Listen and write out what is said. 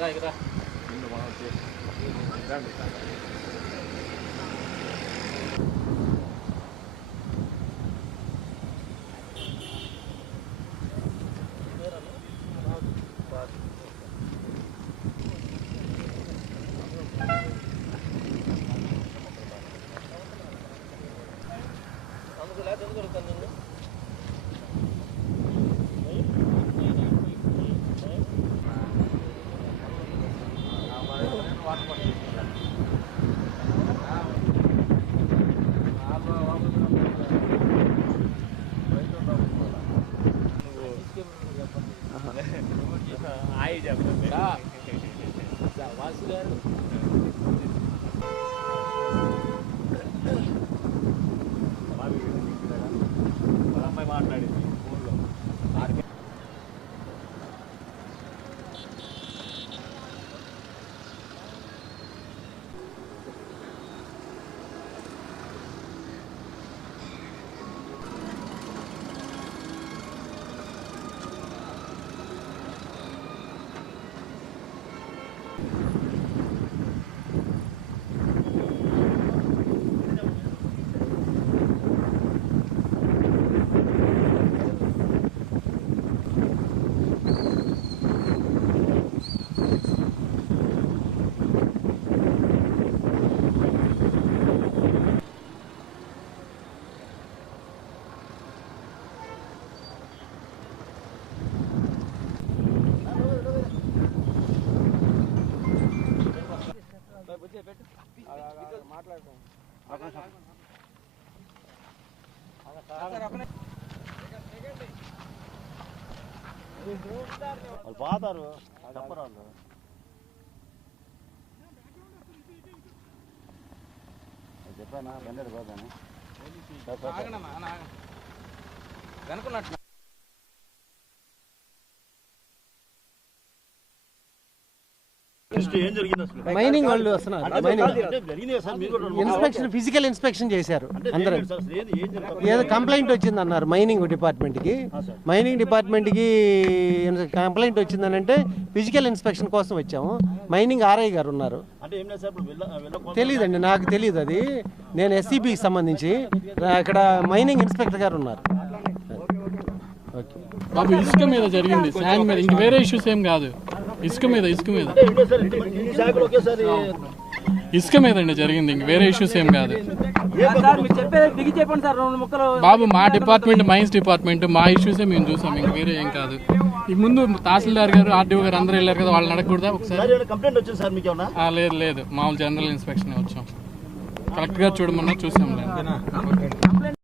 వాళ్ళు పోతారు చెప్పరు వాళ్ళు. చెప్పానా బండి పోతాను వెనుకున్నట్టు మైనింగ్ వాళ్ళు వస్తున్నారు. ఇన్స్పెక్షన్ ఫిజికల్ ఇన్స్పెక్షన్ చేశారు అందరూ. ఏదో కంప్లైంట్ వచ్చింది అన్నారు మైనింగ్ డిపార్ట్మెంట్కి. మైనింగ్ డిపార్ట్మెంట్కి కంప్లైంట్ వచ్చిందనంటే ఫిజికల్ ఇన్స్పెక్షన్ కోసం వచ్చాము. మైనింగ్ ఆర్ఐ గారు ఉన్నారు. తెలీదండి, నాకు తెలియదు అది. నేను ఎస్సీబీకి సంబంధించి, అక్కడ మైనింగ్ ఇన్స్పెక్టర్ గారు ఉన్నారు. బాబు ఇసుక మీద జరిగింది, శాండ్ మీద, ఇంక వేరే ఇష్యూస్ ఏం కాదు. ఇసుక మీద అండి జరిగింది, ఇంక వేరే ఇష్యూస్ ఏం కాదు బాబు. మా డిపార్ట్మెంట్ మైన్స్ డిపార్ట్మెంట్, మా ఇష్యూసే మేము చూసాం, ఇంక వేరే ఏం కాదు. ఈ ముందు తహసీల్దార్ గారు, ఆర్డీఓ గారు అందరూ వెళ్ళారు కదా, వాళ్ళని అడగకూడదా ఒకసారి? లేదు, మామూలు జనరల్ ఇన్స్పెక్షన్ వచ్చాం. కలెక్టర్ గారు చూడమన్నా చూసాం.